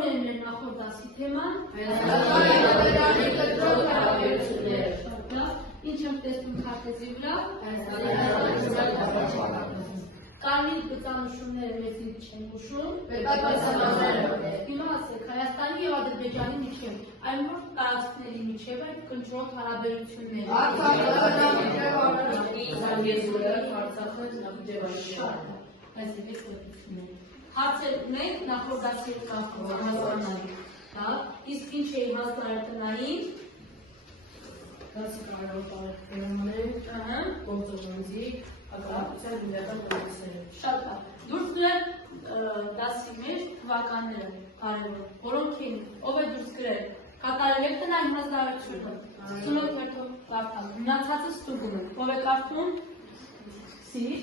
Որն է մեր նախորդ դասի թեման։ Ինչ եմ տեսնում քարտեզի վրա։ Կարմիր բծանշումները մեզին չեն հուշում։ Հիմա ասեք, Հայաստանի և Ադրբեջանի միջև այն որ տարածքների միջև այդ կնճռոտ հարաբերությունները։ Հարցեր ունենք նախորդ դասի կարգավորման։ Իսկ ինչ է հասարակային դասի կարգավորման գործողությունների հակառակության հիմնական կողմերը։ Շատ լավ։ Դուրս գրել դասի մեջ թվականները կարևոր, որոնք են, ով է դուրս գրել, կատարել եք տնային հանձնարարությունը, ծնոտ հերթով կարդալ, մնացածը ստուգում եք, ով է կարդում, սիր,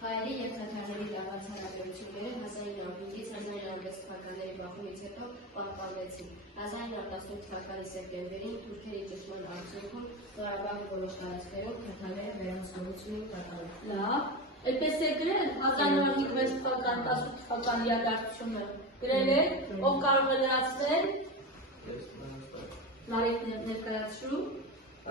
Հայերի և թաթարների լավացած հարաբերությունները 1905-ից 1906 թվականների բախումից հետո պահպանվեցին։ 1918 թվականի սեպտեմբերին թուրքերի ճնշման արդյունքում Ղարաբաղի որոշ տարածքներում թաթարները վերահսկողություն էին կատարում։ Լավ, այդպես է գրել 1906 թվական 18 թվականի իրադարձությունը գրել է, ով կարող է լրացնել Լարիկ ներկայացրու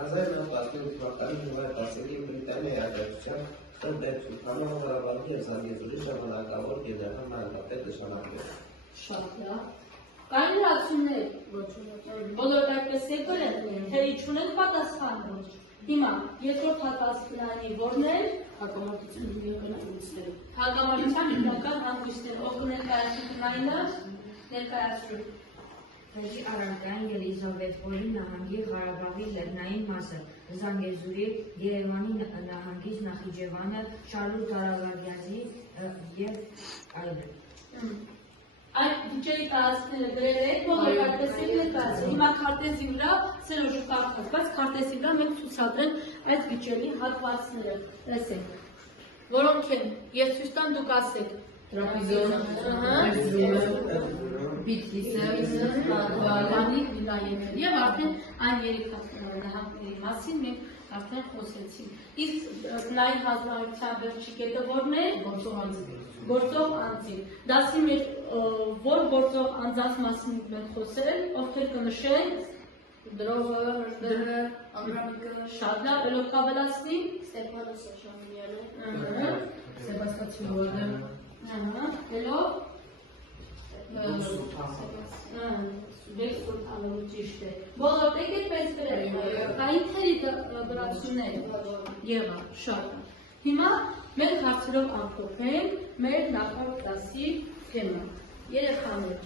1918 թվականի հունվար 10-ին Բրիտանիայի աջակցությամբ Ղարաբաղի և Զանգեզուրի ժամանակավոր գերական մայրապետ նշանակվել։ Շատ լավ։ Կային լրացումներ, բոլորդ այդպես է գրել, թերի չունենք պատասխան։ Հիմա երկրորդ հատվածքանի որն է հակամարտության հիմնական հանգույցները, ով կներկայացնի տնայինը ներկայացրու։ Հրի առարկային Ելիզավետպոլի նահանգի Ղարաբաղի լեռնային մասը, Զանգեզուրի, Երևանի նահանգից Նախիջևանը, Շարլուտ Ղարաբաղյանի և այլն։ Այդ դիջեի տարածքները գրել եք, բոլոր այդպես եք ներկայացրել։ Հիմա քարտեզի վրա սերոժը կարդաց, բայց քարտեզի վրա մենք ցուցադրենք այդ դիջեի հատվածները։ Տեսեք, որոնք են, ես ցույց տամ, դուք ասեք։ Տրապիզոն, Բիթլիսը, Բալանի, Վիլայեթը և արդեն այն երեք նահանգների մասին մենք արդեն խոսեցինք։ Իսկ տնային հանձնարարության վերջի կետը որն է։ Գործող անձին։ Դասի մեր որ գործող անձանց մասին մենք խոսել, ովքեր կնշեն Դրովը, Հրդերը, Անդրամիկը, շատ լավ, ելոք կավելացնի Ստեփանոսը Շամիլյանը, Սեբաստացիոնը, ելոք Սուլթանովը ճիշտ է։ Բոլորդ եք այդպես գրել, կային թերի գրացումներ եղա, շատ։ Հիմա մենք հարցերով ամփոփենք մեր նախորդ դասի թեման։ Երեխաներ,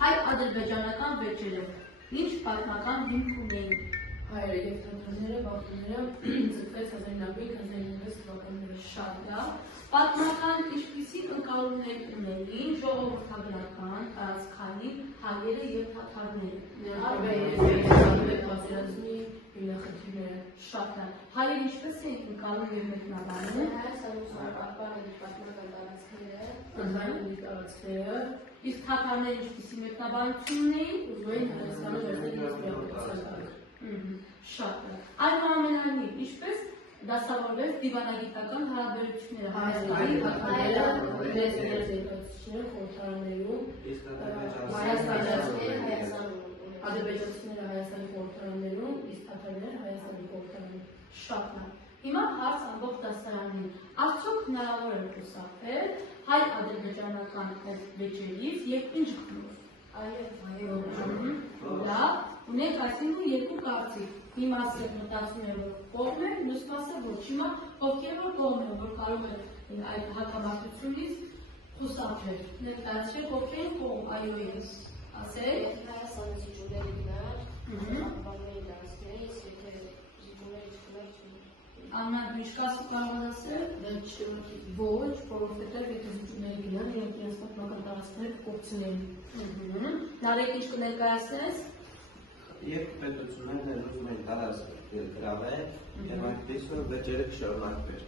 հայ-ադրբեջանական վեճերը ինչ պատմական հիմք ունեին։ հայերը և թաթարները բախումները ձգվեց 1905-1906 թվականները։ Շատ լավ։ Պատմական ինչպիսի ընկալումներ ունեին ժողովրդագրական, տարածքային հայերը և թաթարները։ Պատերազմի հիմնախնդիրները։ Շատ լավ։ Հայերը ինչպես էին ընկալում և մեկնաբանում։ Հայաստանում պահպանել իր պատմական տարածքները, տարածքները, Իսկ թաթարները ինչպիսի մեկնաբանություն ունեին։ ուզում էին Հայաստանը վերցնել իրենց միավորության։ Շատ լավ։ Այնուամենայնիվ, ինչպես դասավորվեց դիվանագիտական հարաբերությունները Հայաստանի խորհրդարաններում, ադրբեջանցիները Հայաստանի խորհրդարաններում, իսկ թաթարները Հայաստանի խորհրդարանում։ Շատ լավ։ Հիմա հարց ամբողջ դասարանին։ Արդյոք հնարավոր է խուսափել հայ-ադրբեջանական վեճերից և ինչ գնով։ Լավ, ունենք այսինքն երկու կարծիք։ Մի մասը մտածում է, որ կողմ է, մյուս մասը ոչ։ Հիմա ովքեր որ կողմ են, որ կարող է այդ հակամարտությունից խուսափել։ Ներկայացրեք ովքեր են կողմ, այո ես։ Ասեք։ Հայաստանը զիջումների գնար, պահպանվել տարածքները, իսկ եթե զիջումների չկար Աննա, ինչ կասու կարող ես ասել։ Ոչ, որովհետև եթե զիջումների գնան, իրենք իրենց պատմական տարածքները կկորցնեն։ Նարեկ ինչ կներկայացնես։ Երբ պետություններն ուզում են տարածք գրավել, եւ այդպես որ վեճերը կշարունակվեն։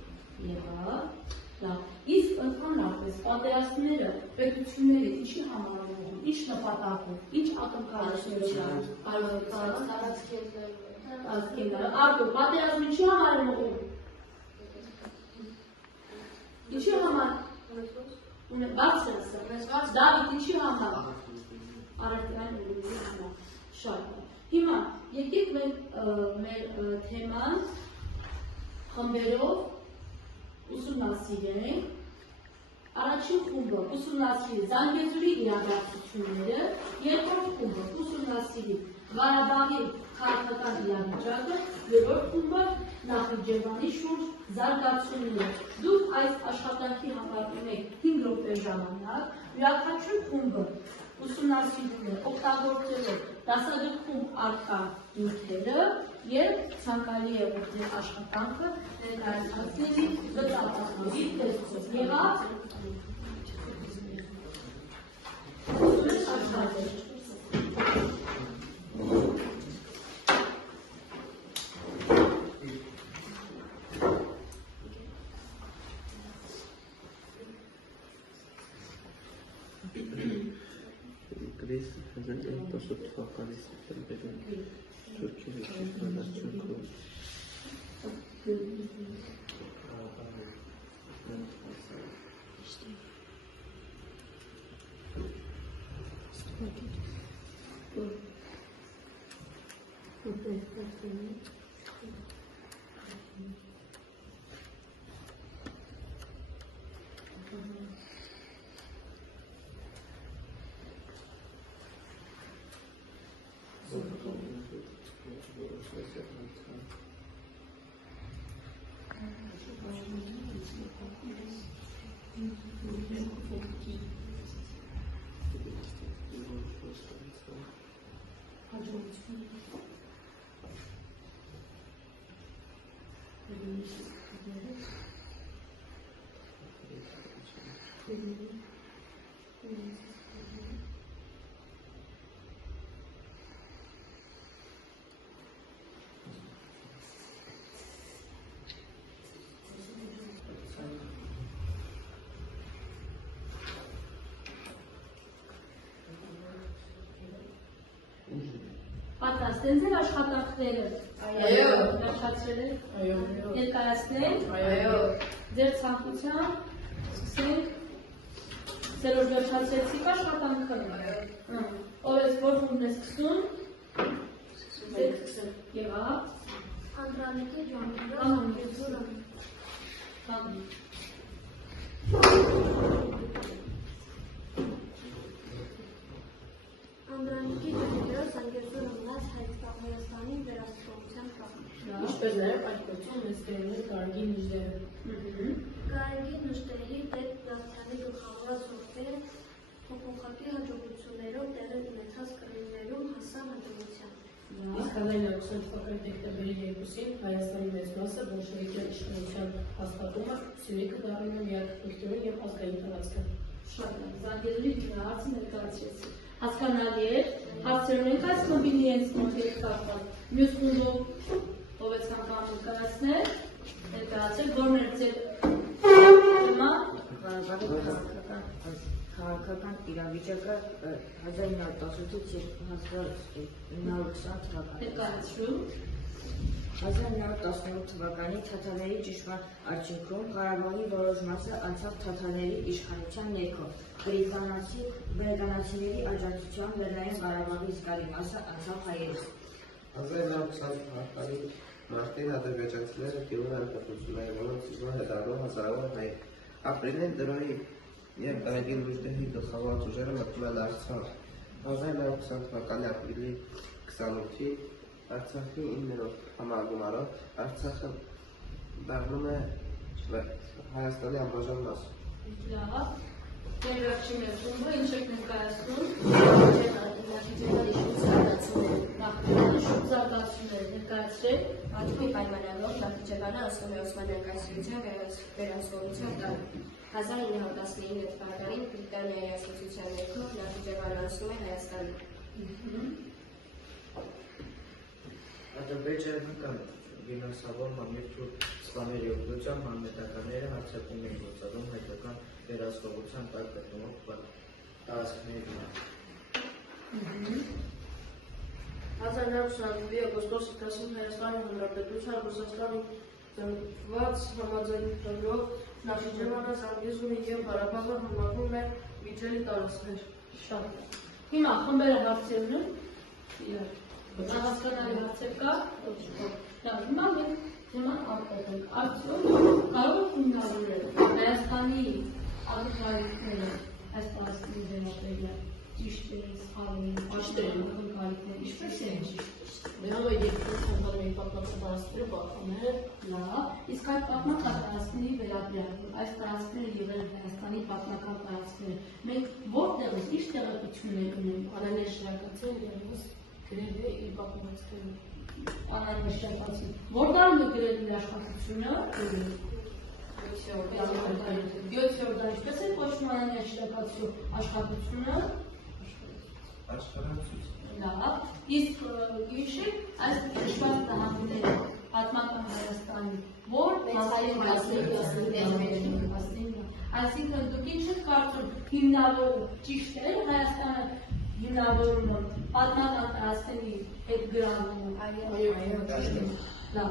Եղավ, լավ։ Իսկ ընդհանրապես պատերազմները պետությունները ինչի համար են, ինչ նպատակով, ինչ ակնկալություններով կարող են տարածքել։ Արտո, պատերազմը ինչի համար են ուղղում։ Ինչի համար։ Բարձր ասա։ Դավիթ, ինչի համար։ Առարկան ուղղի համար։ Շատ։ Հիմա եկեք մեր թեման խմբերով ուսումնասիրենք։ Առաջին խումբը ուսումնասիրի Զանգեզուրի իրադարձությունները, երկրորդ խումբը ուսումնասիրի Ղարաբաղի քաղաքական իրավիճակը, երրորդ խումբը Նախիջևանի շուրջ զարգացումները։ Դուք այս աշխատանքի համար ունեք 5 րոպե ժամանակ, յուրաքանչյուր խումբը ուսումնասիրում է օգտագործելով դասագրքում առկա նյութերը եւ ցանկալի է ուղղել աշխատանքը ներկայացնի վճարի տեսքով։ Եղավ Գրիս 1918 թվականի սեպտեմբերին Թուրքիայի շրջանառությունում պատրաստ են ձեր աշխատանքները։ Այո։ Վերջացրել եք։ Այո։ Ներկայացնենք։ Այո։ Ձեր ցանկությամբ սկսենք։ Ձեր վերջացրեցիք աշխատանքը։ Այո։ Ով է որ խումբն է սկսում։ Եղավ։ Անդրանիկի Ջանիրը Զանգեզուրը։ Անդրանիկի Ջանիրը Զանգեզուրը մնաց Հայաստանի վերահսկողության տակ։ Ինչպես նաև այդ գործում մեծ դեր ունի Գարգին Նժդեհը։ Գարգին Նժդեհի դեպ Դավթյանի գլխավորած որդերը փոփոխակի հաջողություններով տեղի ունեցած կռիվներում հասան հաջողության։ Իսկ 1920 թվականի դեկտեմբերի 2-ին Հայաստանի մեծ մասը բոլշևիկյան իշխանության հաստատումը Սյունիքը դառնում է միակ քրիստոնյա եւ ազգային տարածքը։ Շատ լավ, Զանգեզուրի հարցը ներկայացրեցի։ Հասկանալի է, հարցերն ենք այս խմբին իրենց մոտ երկկապված։ Մյուս խումբով ով է ցանկանում ներկայացնել, ներկայացել, որն էր ձեր թեման։ Ղարաբաղի քաղաքական իրավիճակը 1918-ից 1920 թվականին։ Ներկայացրու։ 1918 թվականի թաթարների ճնշման արդյունքում Ղարաբաղի որոշ մասը անցավ թաթարների իշխանության ներքո։ Բրեգանացիների աջակցությամբ Լեռնային Ղարաբաղի զգալի մասը անցավ հայերից։ 1920 թվականի մարտին ադրբեջանցիները գյուղ անկախությունների որոնց իշխան հետառող հազարավոր հայ ապրիլին դրոյի եւ Գարգին Նժդեհի գլխավորած ուժերը մտնում են Արցախ։ 1920 թվականի ապրիլի 28-ին Արցախի 9-րդ համագումարով Արցախը դառնում է Հայաստանի անբաժան մաս։ Լավ։ Ձեր վերջին խումբը ինչ եք ներկայացնում։ Նախիջևանի շուրջ զարգացումները։ Նախիջևանի շուրջ զարգացումները ներկայացրեք։ Աչքի պայմաններով Նախիջևանը ասում է Օսմանյան կայսրության վերահսկողության տակ։ 1919 թվականին Բրիտանիայի աջակցության ներքո Նախիջևանը անցնում է Հայաստանի։ Ադրբեջանական վինասավոր համերգ ու սպաների օգնությամբ համետականները հարձակում էին գործադրում հայկական վերահսկողության տակ գտնվող տարածքների վրա։ 1922 օգոստոսի 10-ին Հայաստանի Հանրապետության Ռուսաստանի ծնված համաձայնագրով Նախիջևանը, Զանգեզուրը և Ղարաբաղը համարվում են Միջելի տարածքներ։ Շատ։ Հիմա խմբերը հարցերն են։ Հասկանալի հարցեր կա։ Լավ, հիմա մենք թեման արտադրենք։ Արդյոք կարող եք հիմնավորել Հայաստանի ակտուալիտները այս տարածքների վերաբերյալ ճիշտ է, սխալ է, ակնկալիքները ինչպես են ճիշտ։ Դրանով երկու ցանկալի պատմական տարածքները պատմել։ Լավ, իսկ այդ պատմական տարածքների վերաբերյալ այս տարածքները եղել են Հայաստանի պատմական տարածքները։ Մենք որտեղից ինչ տեղեկություններ ունենք Անանե շրջակացին դեռևս գրել է իր պատմվածքները։ Անանե շրջակացին։ Որտեղ է գրել իր աշխատությունը։ 7-րդ դարի, ինչպես է կոչվում Անանե շրջակացու աշխատությունը։ Աշխարհացույց։ Լավ, իսկ գիշի այս նշված նահանգները պատմական Հայաստանի որ 15-19 այսինքն դուք ինչ եք կարծում հիմնավորում ճիշտ է Հայաստանը հիմնավորումը պատմական տարածքների հետ գրավումը։ Այո, ճիշտ է։ Լավ,